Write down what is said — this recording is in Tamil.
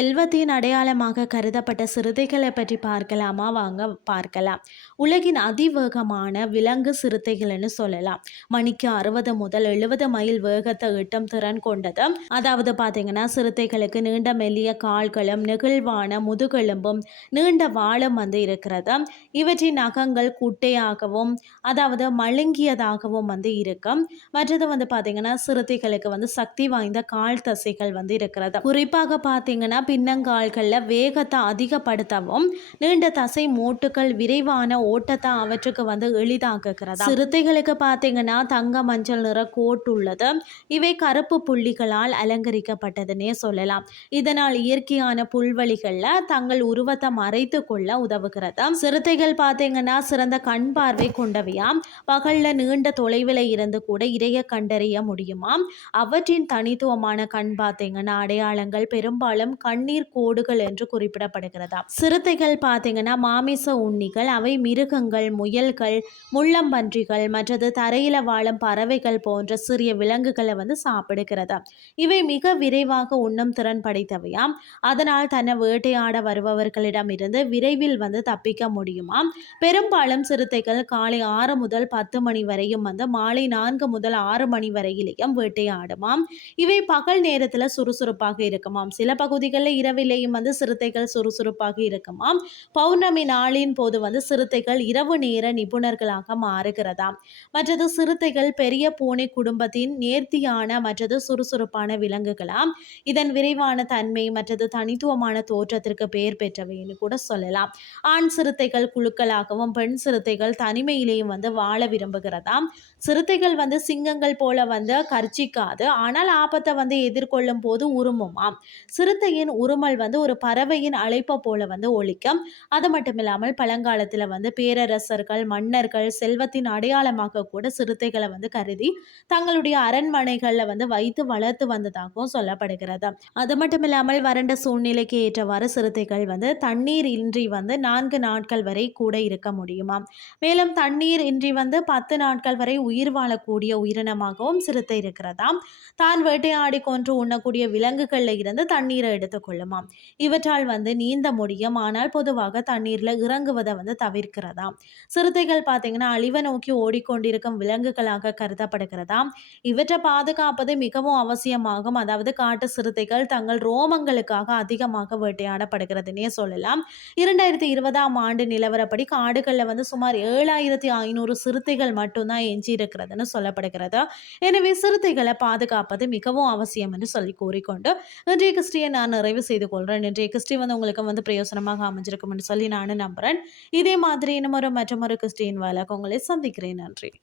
செல்வத்தின் அடையாளமாக கருதப்பட்ட சிறுத்தைகளை பற்றி பார்க்கலாமா? வாங்க பார்க்கலாம். உலகின் அதிவேகமான விலங்கு சிறுத்தைகள்னு சொல்லலாம். மணிக்கு அறுபது முதல் எழுபது மைல் வேகத்தை எட்டும் திறன் கொண்டது. அதாவது பார்த்தீங்கன்னா சிறுத்தைகளுக்கு நீண்ட மெல்லிய கால்களும் நெகிழ்வான முதுகெலும்பும் நீண்ட வாழும் வந்து இருக்கிறது. இவற்றின் நகங்கள் குட்டையாகவும் அதாவது மழுங்கியதாகவும் வந்து இருக்கும் மற்றது வந்து பார்த்தீங்கன்னா சிறுத்தைகளுக்கு வந்து சக்தி வாய்ந்த கால் தசைகள் வந்து இருக்கிறது. குறிப்பாக பார்த்தீங்கன்னா பின்னங்கால்களில் வேகத்தை அதிகப்படுத்தவும் நீண்ட தசை மூட்டுகள் விரைவான ஓட்டத்தை அவற்றுக்கு வந்து எளிதாக்குகிறது சிறுத்தைகளுக்கு பார்த்தீங்கன்னா தங்க மஞ்சள் நிற கோட் உள்ளது. இவை கருப்பு புள்ளிகளால் அலங்கரிக்கப்பட்டதுன்னே சொல்லலாம். இதனால் இயற்கையான புல்வெளிகளில் தங்கள் உருவத்தை மறைத்து கொள்ள உதவுகிறது சிறுத்தைகள் பார்த்தீங்கன்னா சிறந்த கண் பார்வை கொண்டவையாம். பகல்ல நீண்ட தொலைவில் இருந்து கூட இறைய கண்டறிய முடியுமாம். அவற்றின் தனித்துவமான கண் பார்த்தீங்கன்னா அடையாளங்கள் பெரும்பாலும் கண் கண்ணீர் கோடுகள் என்று குறிப்பிடப்படுகிறதா? சிறுத்தைகள் பார்த்தீங்கன்னா மாமிச உண்ணிகள் அவை மிருகங்கள் முயல்கள் முள்ளம்பன்றிகள் மற்றது தரையில வாழும் பறவைகள் போன்ற சிறிய விலங்குகளை வந்து சாப்பிடுகிறதா? இவை மிக விரைவாக உண்ணும் திறன் படைத்தவையாம் அதனால் தன்னை வேட்டையாட வருபவர்களிடம் இருந்து விரைவில் வந்து தப்பிக்க முடியுமாம் பெரும்பாலும் சிறுத்தைகள் காலை ஆறு முதல் பத்து மணி வரையும் வந்து மாலை நான்கு முதல் ஆறு மணி வரையிலேயும் வேட்டையாடுமாம். இவை பகல் நேரத்தில் சுறுசுறுப்பாக இருக்குமாம். சில பகுதிகளில் இரவிலேயும் வந்து சிறுத்தைகள் சுறுசுறுப்பாக இருக்குமாம். பௌர்ணமி நாளின் போது வந்து சிறுத்தைகள் இரவு நேர நிபுணர்களாக மாறுகிறதாம். மற்றது சிறுத்தைகள் பெரிய பூனை குடும்பத்தின் நேர்த்தியான மற்றது சுறுசுறுப்பான விலங்குகளாம். இதன் விரைவான தன்மை மற்றது தனித்துவமான தோற்றத்திற்கு பெயர் பெற்றவைன்னு கூட சொல்லலாம். ஆண் சிறுத்தைகள் குழுக்களாகவும் பெண் சிறுத்தைகள் தனிமையிலேயும் வந்து வாழ விரும்புகிறதாம். சிறுத்தைகள் வந்து சிங்கங்கள் போல வந்து கர்ச்சிக்காது. ஆனால் ஆபத்தை வந்து எதிர்கொள்ளும் போது உருமுமாம். சிறுத்தையின் உருமல் வந்து ஒரு பறவையின் அழைப்பை போல வந்து ஒழிக்கும். அது மட்டும் இல்லாமல் பழங்காலத்தில் வந்து பேரரசர்கள் மன்னர்கள் செல்வத்தின் அடையாளமாக கூட சிறுத்தைகளை வந்து கருதி தங்களுடைய அரண்மனைகளில் வந்து வைத்து வளர்த்து வந்ததாகவும் சொல்லப்படுகிறது. அது மட்டும் இல்லாமல் வறண்ட சூழ்நிலைக்கு ஏற்றவாறு சிறுத்தைகள் வந்து தண்ணீர் இன்றி வந்து நான்கு நாட்கள் வரை கூட இருக்க முடியுமா? மேலும் தண்ணீர் இன்றி வந்து பத்து நாட்கள் வரை உயிர் வாழக்கூடிய உயிரினமாகவும் சிறுத்தை இருக்கிறதாம். தான் வேட்டையாடி கொன்று உண்ணக்கூடிய விலங்குகளில் இருந்து தண்ணீரை எடுத்து கொள்ளுமாம். இவற்றால் வந்து நீந்த முடியும். ஆனால் பொதுவாக தண்ணீரில் இறங்குவதை வந்து தவிர்க்கிறதாம் சிறுத்தைகள் பார்த்தீங்கன்னா அழிவை நோக்கி ஓடிக்கொண்டிருக்கும் விலங்குகளாக கருதப்படுகிறதாம் இவற்றை பாதுகாப்பது மிகவும் அவசியமாகும். அதாவது காட்டு சிறுத்தைகள் தங்கள் ரோமங்களுக்காக அதிகமாக வேட்டையாடப்படுகிறதுனே சொல்லலாம். இரண்டாயிரத்தி இருபதாம் ஆண்டு நிலவரப்படி காடுகளில் வந்து சுமார் ஏழாயிரத்தி ஐநூறு சிறுத்தைகள் மட்டும்தான் எஞ்சி இருக்கிறதுன்னு சொல்லப்படுகிறது. எனவே சிறுத்தைகளை பாதுகாப்பது மிகவும் அவசியம் என்று சொல்லி கூறிக்கொண்டு இன்றைய கிறிஸ்டியன் நான் நிறைவு செய்து கொள்கிறேன் இன்றைய கிறிஸ்டி வந்து உங்களுக்கு வந்து பிரயோசனமாக அமைஞ்சிருக்கும்னு சொல்லி நானும் நம்புகிறேன் இதே மாதிரி இன்னும் ஒரு மற்றொரு கிறிஸ்டியின் வேலைக்கு உங்களை சந்திக்கிறேன். நன்றி.